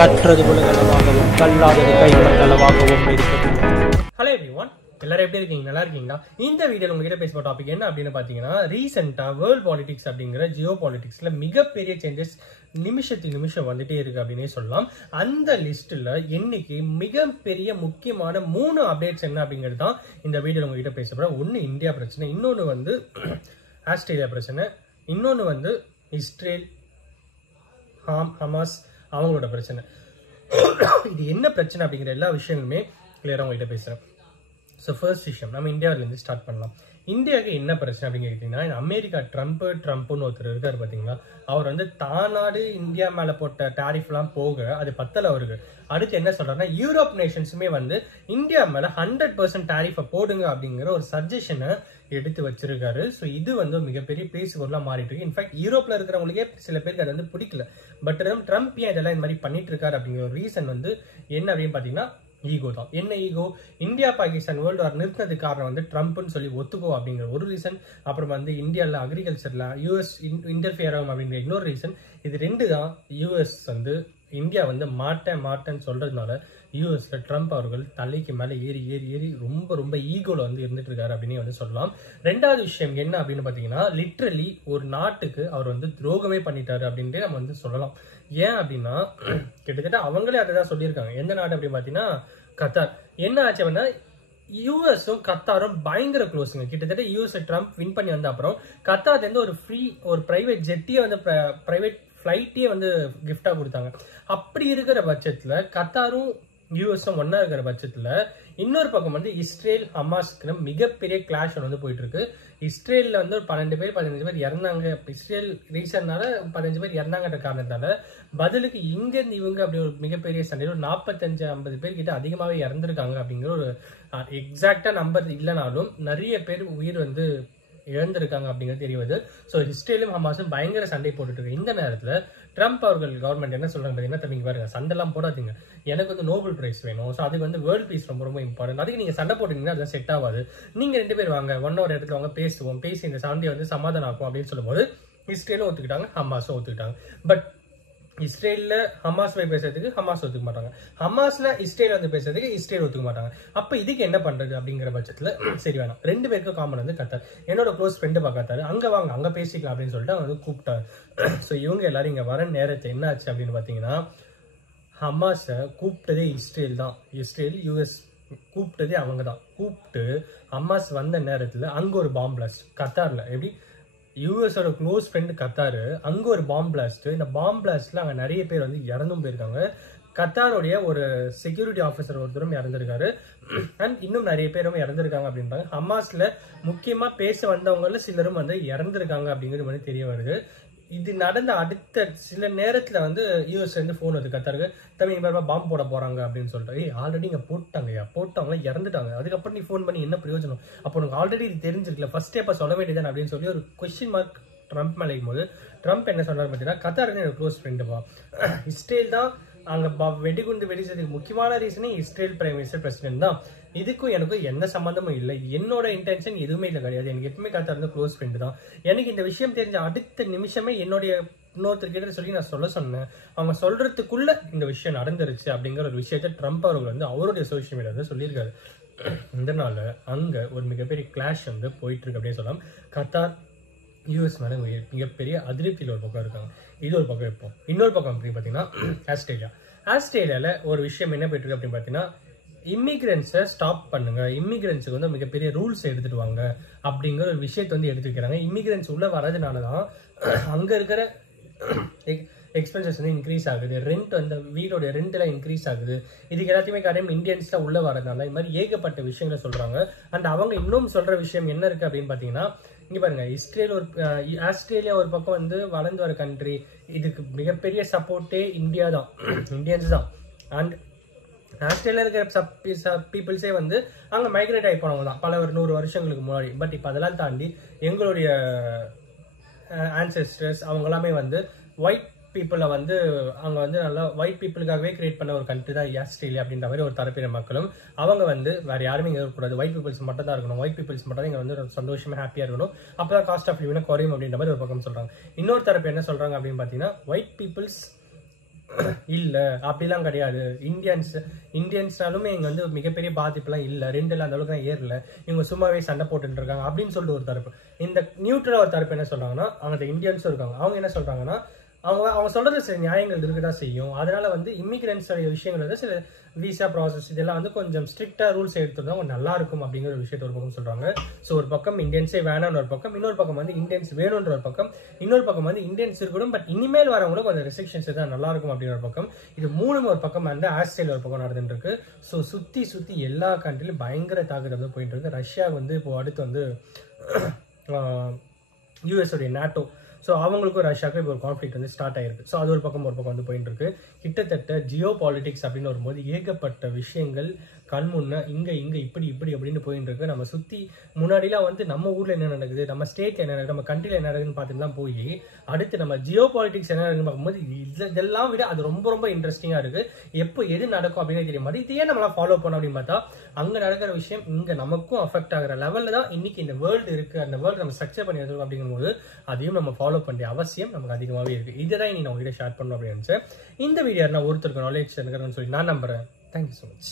கற்றது உலகளவாகவும் கல்லாதது கைமண்டளவாகவும் இருக்கிறது. Hello everyone, எல்லாரும் எப்படி இருக்கீங்க? நல்லா இருக்கீங்களா? இந்த வீடியோல உங்ககிட்ட பேசுற டாபிக் என்ன அப்படின்னு பாத்தீங்கன்னா, ரீசெண்டா வேர்ல்ட் பாலிடிக்ஸ் அப்படிங்கிற ஜியோ பாலிடிக்ஸ்ல மிகப்பெரிய சேஞ்சஸ் நிமிஷத்துக்கு நிமிஷம் வந்துட்டே இருக்கு அப்படின்னே சொல்லலாம். அந்த லிஸ்ட்ல இன்னைக்கு மிகப்பெரிய முக்கியமான 3 அப்டேட்ஸ் என்ன அப்படிங்கிறது தான் இந்த வீடியோல உங்ககிட்ட பேச போறேன். ஒன்னு இந்தியா பிரச்சனை, இன்னொன்னு வந்து ஆஸ்திரேலியா பிரச்சனை, இன்னொன்னு வந்து இஸ்ரேல் ஹமாஸ் அவங்களோட பிரச்சனை. இது என்ன பிரச்சனை அப்படிங்கிற எல்லா விஷயங்களுமே கிளியரா உங்ககிட்ட பேசுறேன். ஸோ ஃபர்ஸ்ட் விஷயம், நம்ம இந்தியாவிலேருந்து ஸ்டார்ட் பண்ணலாம். இந்தியாவுக்கு என்ன பிரச்சனை அப்படின்னு கேட்டீங்கன்னா, அமெரிக்கா ட்ரம்ப்னு ஒருத்தர் இருக்காரு பார்த்தீங்களா, அவர் வந்து தானாடு இந்தியா மேலே போட்ட டாரிஃப்லாம் போக அது பத்தல அவருக்கு. அடுத்து என்ன சொல்றாருன்னா, யூரோப் நேஷன்ஸுமே வந்து இந்தியா மேலே 100% டாரிஃபை போடுங்க அப்படிங்கிற ஒரு சஜஷனை எடுத்து வச்சிருக்காரு. ஸோ இது வந்து மிகப்பெரிய பேசுபொருளாக மாறிட்டு இருக்கு. இன்ஃபேக்ட் யூரோப்ல இருக்கிறவங்களுக்கே சில பேருக்கு அது வந்து பிடிக்கல. பட் ட்ரம்ப் ஏன் இதெல்லாம் இந்த மாதிரி பண்ணிட்டு இருக்காரு அப்படிங்கிற ஒரு ரீசன் வந்து என்ன அப்படின்னு பார்த்தீங்கன்னா, ஈகோ தான். என்ன ego? India Pakistan world war நிறுத்தினதுக்கு காரணம் வந்து ட்ரம்ப்னு சொல்லி ஒத்துக்கோ அப்படிங்கிற ஒரு ரீசன். அப்புறம் வந்து இந்தியாவில் அக்ரிகல்ச்சர்ல யூஎஸ் இன்டர்ஃபியர் ஆகும் அப்படிங்கிற இன்னொரு ரீசன். இது ரெண்டு தான் யூஎஸ் வந்து இந்தியா வந்து மாட்டேன்னு சொல்றதுனால யூஎஸ்ல ட்ரம்ப் அவர்கள் தலைக்கு மேலே ஏறி ரொம்ப ஈகோல வந்து இருந்துட்டு இருக்காரு அப்படின்னு வந்து சொல்லலாம். ரெண்டாவது விஷயம் என்ன அப்படின்னு பாத்தீங்கன்னா, லிட்ரலி ஒரு நாட்டுக்கு அவர் வந்து துரோகமே பண்ணிட்டாரு அப்படின்ட்டு நம்ம வந்து சொல்லலாம். ஏன் அப்படின்னா, கிட்டத்தட்ட அவங்களே அதை தான் சொல்லியிருக்காங்க. எந்த நாடு அப்படின்னு பாத்தீங்கன்னா கத்தார். என்ன ஆச்சு அப்படின்னா, யூஎஸும் கத்தாரும் பயங்கர க்ளோஸுங்க. கிட்டத்தட்ட யூஎஸ் ட்ரம்ப் வின் பண்ணி வந்த அப்புறம் கத்தார்ல இருந்து ஒரு பிரைவேட் ஜெட்டியே வந்து பிரைவேட் ஃபிளைட்டே வந்து கிஃப்டா கொடுத்தாங்க. அப்படி இருக்கிற பட்சத்துல கத்தாரும் யூஎஸும் ஒன்னா இருக்கிற பட்சத்துல இன்னொரு பக்கம் வந்து இஸ்ரேல் ஹமாஸ்க்கு மிகப்பெரிய கிளாஷ் வந்து போயிட்டு இருக்கு. இஸ்ரேல்ல வந்து ஒரு 12 பேர் 15 பேர் இறந்தாங்க. இஸ்ரேல் ரீசன்னால 15 பேர் இறந்தாங்கன்ற காரணத்தால பதிலுக்கு இங்க இருந்து இவங்க அப்படி ஒரு மிகப்பெரிய சண்டையில் ஒரு 45-50 பேர் கிட்ட அதிகமாவே இறந்திருக்காங்க அப்படிங்கிற ஒரு எக்ஸாக்டா நம்பர் இல்லைனாலும் நிறைய பேர் உயிர் வந்து இழந்திருக்காங்க அப்படிங்கிறது தெரியுது. ஸோ இஸ்ரேலும் ஹமாஸும் பயங்கர சண்டை போட்டுட்டு இருக்கு. இந்த நேரத்துல ட்ரம்ப் அவர்கள் கவர்மெண்ட் என்ன சொல்றாங்க பாத்தீங்கன்னா, தம்பிங்க பாருங்க, சண்டைலாம் போடாதீங்க, எனக்கு வந்து நோபல் பிரைஸ் வேணும். ஸோ அதுக்கு வந்து வேர்ல்ட் பீஸ் ரொம்ப இம்பார்ட்டன்ட். அதுக்கு நீங்க சண்டை போட்டீங்கன்னா அதெல்லாம் செட் ஆகாது. நீங்க 2 பேர் வாங்க, ஒரு இடத்துல வாங்க, பேசி இந்த சண்டையை வந்து சமாதானம் ஆகும் அப்படின்னு சொல்லும்போது இஸ்ரேலும் ஒத்துக்கிட்டாங்க, ஹமாஸும் ஒத்துக்கிட்டாங்க. பட் இஸ்ரேல்ல ஹமாஸ் போய் பேசுறதுக்கு ஹமாஸ் ஒத்துக்க மாட்டாங்க, ஹமாஸ்ல இஸ்ரேல் வந்து பேசுறதுக்கு இஸ்ரேல் ஒத்துக்க மாட்டாங்க. அப்ப இதுக்கு என்ன பண்றது அப்படிங்கிற பட்சத்துல சரி வேணாம், 2 பேருக்கும் காமன் வந்து கத்தார். என்னோட க்ளோஸ் ஃப்ரெண்டு பார்த்தாரு, அங்க வாங்க அங்க பேசிக்கலாம் அப்படின்னு சொல்லிட்டு அவங்க வந்து கூப்பிட்டாரு. ஸோ இவங்க எல்லாரும் இங்க வர நேரத்தை என்ன ஆச்சு அப்படின்னு பாத்தீங்கன்னா, ஹமாஸை கூப்பிட்டதே இஸ்ரேல் தான். இஸ்ரேல் யூஎஸ் கூப்பிட்டதே அவங்க தான். கூப்பிட்டு ஹமாஸ் வந்த நேரத்துல அங்க ஒரு பாம்பு பிளாஸ்ட் கத்தார்ல. எப்படி? யூஎஸோட க்ளோஸ் ஃப்ரெண்ட் கத்தாரு, அங்க ஒரு பாம்பு பிளாஸ்ட். இந்த பாம்பு பிளாஸ்ட்ல அங்க நிறைய பேர் வந்து இறந்தும் போயிருக்காங்க. கத்தாருடைய ஒரு செக்யூரிட்டி ஆஃபீஸர் ஒருத்தரும் இறந்திருக்காரு, அண்ட் இன்னும் நிறைய பேரும் இறந்திருக்காங்க அப்படின்றாங்க. ஹமாஸ்ல முக்கியமா பேச வந்தவங்கள சிலரும் வந்து இறந்திருக்காங்க அப்படிங்கிறது வந்து தெரிய வருது. இது நடந்த அடுத்த சில நேரத்துல வந்து யூஎஸ் வந்து போன் வந்து கத்தாருக்கு, தம்பி பாம்பு போட போறாங்க அப்படின்னு சொல்லிட்டு, ஆல்ரெடி இங்க போட்டவங்க இறந்துட்டாங்க, அதுக்கப்புறம் நீ போன் பண்ணி என்ன பிரயோஜனம்? அப்போ உனக்கு ஆல்ரெடி இது தெரிஞ்சிருக்கல, ஃபர்ஸ்ட் எப்ப சொல்ல வேண்டியதான் அப்படின்னு சொல்லி ஒரு கொஸ்டின் மார்க் ட்ரம்ப் மேலே இருக்கும்போது ட்ரம்ப் என்ன சொல்றாரு பார்த்தீங்கன்னா, கத்தாருக்கு எனக்கு க்ளோஸ் ஃப்ரெண்டுப்பா, இஸ்ரேல் தான் அங்க வெடிகுண்டு வெடிச்சதுக்கு முக்கியமான ரீசனே இஸ்ரேல் பிரைம் மினிஸ்டர் பிரசிடென்ட் தான். இதுக்கும் எனக்கும் எந்த சம்பந்தமும் இல்லை, என்னோட இன்டென்ஷன் எதுவுமே இல்லை கிடையாது, எனக்கு எப்பவுமே கத்தார் வந்து க்ளோஸ் ஃப்ரெண்டு தான். எனக்கு இந்த விஷயம் தெரிஞ்ச அடுத்த நிமிஷமே என்னுடைய இன்னொருத்தர்கிட்ட சொல்லி நான் சொன்னேன், அவங்க சொல்றதுக்குள்ள இந்த விஷயம் நடந்துருச்சு அப்படிங்கிற ஒரு விஷயத்த ட்ரம்ப் அவர்கள் வந்து அவருடைய சோசியல் மீடியாவில் சொல்லியிருக்காரு. இதனால அங்க ஒரு மிகப்பெரிய கிளாஷ் வந்து போயிட்டு இருக்கு அப்படின்னு சொல்லலாம். கத்தார் யூஎஸ் மேல மிகப்பெரிய அதிருப்தியில் ஒரு பக்கம் இருக்காங்க. இது ஒரு பக்கம் இருப்போம். இன்னொரு பக்கம் அப்படின்னு பாத்தீங்கன்னா ஆஸ்திரேலியால ஒரு விஷயம் என்ன போயிட்டு இருக்கு அப்படின்னு பாத்தீங்கன்னா, இமிகிரன்ஸை ஸ்டாப் பண்ணுங்க, இமிகிரன்ஸுக்கு வந்து மிகப்பெரிய ரூல்ஸ் எடுத்துட்டு வாங்க அப்படிங்கிற ஒரு விஷயத்தை வந்து எடுத்துக்கிறாங்க. இமிகிரன்ஸ் உள்ள வரதுனாலதான் அங்க இருக்கிற எக்ஸ்பென்சஸ் வந்து இன்க்ரீஸ் ஆகுது, ரெண்ட் வந்து வீடோட ரெண்ட் எல்லாம் இன்க்ரீஸ் ஆகுது. இதுக்கு எல்லாத்தையுமே காரணம் இந்தியன்ஸ்ல உள்ள வரதுனால இந்த மாதிரி ஏகப்பட்ட விஷயங்களை சொல்றாங்க. அண்ட் அவங்க இன்னும் சொல்ற விஷயம் என்ன இருக்கு அப்படின்னு பாத்தீங்கன்னா, இங்க பாருங்க, ஆஸ்திரேலியா ஒரு பக்கம் வந்து வளர்ந்து வர கண்ட்ரி, இதுக்கு மிகப்பெரிய சப்போர்ட்டே இந்தியா தான், இந்தியன்ஸ் தான். அண்ட் ஆஸ்திரேலியா இருக்கிற பீப்புள்ஸே வந்து அங்க மைக்ரேட் ஆகி போனவங்க தான் பல 100 வருஷங்களுக்கு முன்னாடி. பட் இப்ப அதெல்லாம் தாண்டி எங்களுடைய ஆன்செஸ்டர்ஸ் அவங்க எல்லாமே வந்து ஒயிட் பீப்புளை வந்து அங்க வந்து நல்லா ஒயிட் பீப்புளுக்காகவே கிரியேட் பண்ண ஒரு கண்ட்ரி தான் ஆஸ்திரேலியா அப்படின்ற மாதிரி ஒரு தரப்பின மக்களும் அவங்க வந்து வேற யாருமே இங்க இருக்கக்கூடாது, ஒயிட் பீப்புள்ஸ் மட்டும் தான் இருக்கணும், ஒயிட் பீப்புள்ஸ் மட்டும் தான் இங்க வந்து சந்தோஷமா ஹாப்பியா இருக்கணும், அப்பதான் காஸ்ட் ஆஃப் லிவிங் குறையும் அப்படின்ற மாதிரி ஒரு பக்கம் சொல்றாங்க. இன்னொரு தரப்பு என்ன சொல்றாங்க அப்படின்னு பாத்தீங்கன்னா, ஒயிட் பீப்புள்ஸ் இல்லை அப்படிலாம் கிடையாது, இந்தியன்ஸ்னாலுமே இங்கே வந்து மிகப்பெரிய பாதிப்புலாம் இல்லை, ரெண்டுல அந்த அளவுக்கு தான் ஏறல, இவங்க சும்மாவே சண்டை போட்டுட்டு இருக்காங்க அப்படின்னு சொல்லிட்டு ஒரு தரப்பு. இந்த நியூட்ரலா ஒரு தரப்பு என்ன சொல்றாங்கன்னா, அங்கே இந்தியன்ஸும் இருக்காங்க, அவங்க என்ன சொல்றாங்கன்னா அவங்க சொல்றது சில நியாயங்கள் இருக்குதான் செய்யும். அதனால வந்து இமிகிரன்ஸ் விஷயங்கள் வந்து சில விசா ப்ராசஸ் இதெல்லாம் வந்து கொஞ்சம் ஸ்ட்ரிக்டா ரூல்ஸ் எடுத்துருந்தா கொஞ்சம் நல்லா இருக்கும் அப்படிங்கிற ஒரு விஷயத்த ஒரு பக்கம் சொல்றாங்க. ஸோ ஒரு பக்கம் இந்தியன்ஸே வேணாம்னு ஒரு பக்கம், இன்னொரு பக்கம் வந்து இந்தியன்ஸ் வேணும்ன்ற ஒரு பக்கம், இன்னொரு பக்கம் வந்து இந்தியன்ஸ் இருக்கணும் பட் இனிமேல் வரவங்களும் கொஞ்சம் ரெஸ்ட்ரிக்ஷன்ஸ் தான் நல்லா இருக்கும் அப்படின்னு ஒரு பக்கம். இது மூணு ஒரு பக்கம் வந்து ஆஸ்திரேலியா ஒரு பக்கம் நடந்துட்டு இருக்கு. ஸோ சுத்தி எல்லா கண்ட்ரிலும் பயங்கர தாக்குதல் வந்து போயிட்டு இருக்கு. ரஷ்யா வந்து இப்போ அடுத்து வந்து யூஎஸ் உடைய நாட்டோ, ஸோ அவங்களுக்கும் ரஷ்யாவுக்கும் இப்போ ஒரு கான்ஃப்ளிக்ட் வந்து ஸ்டார்ட் ஆயிருக்கு. ஸோ அது ஒரு பக்கம் வந்து போயிட்டு இருக்கு. கிட்டத்தட்ட ஜியோ பாலிடிக்ஸ் அப்படின்னு வரும்போது ஏகப்பட்ட விஷயங்கள் கண் முன்ன இங்க இப்படி அப்படின்னு போயிட்டு இருக்கு. நம்ம சுத்தி முன்னாடிலாம் வந்து நம்ம ஊர்ல என்ன நடக்குது, நம்ம ஸ்டேட்ல என்ன நடக்குது, நம்ம கண்ட்ரில என்ன நடக்குதுன்னு பார்த்துலாம் போய் அடுத்து நம்ம ஜியோ பாலிடிக்ஸ் என்ன நடக்குதுன்னு பார்க்கும்போது இதெல்லாம் விட அது ரொம்ப இன்ட்ரெஸ்டிங்கா இருக்கு. எப்போ எது நடக்கும் அப்படின்னு தெரியும் போது இதையே நம்மளால ஃபாலோ பண்ணோம் அப்படின்னு பார்த்தா அங்க நடக்கிற விஷயம் இங்க நமக்கும் அஃபெக்ட் ஆகிற லெவல்ல தான் இன்னைக்கு இந்த வேர்ல்டு இருக்கு. அந்த வேர்ல்டு நம்ம ஸ்ட்ரக்சர் பண்ணி எடுத்துருக்கோம் அப்படிங்கும்போது அதையும் நம்ம ஃபாலோ பண்ண அவசியம் நமக்கு அதிகமாகவே இருக்கு. இதுதான் இன்னைக்கு நான் உங்ககிட்ட ஷேர் பண்ணணும் அப்படின்னு நினைச்சேன். இந்த வீடியோ நான் ஒருத்தருக்கு நாலேஜ் இருக்குன்னு சொல்லி நான் நம்புறேன். Thank you so much.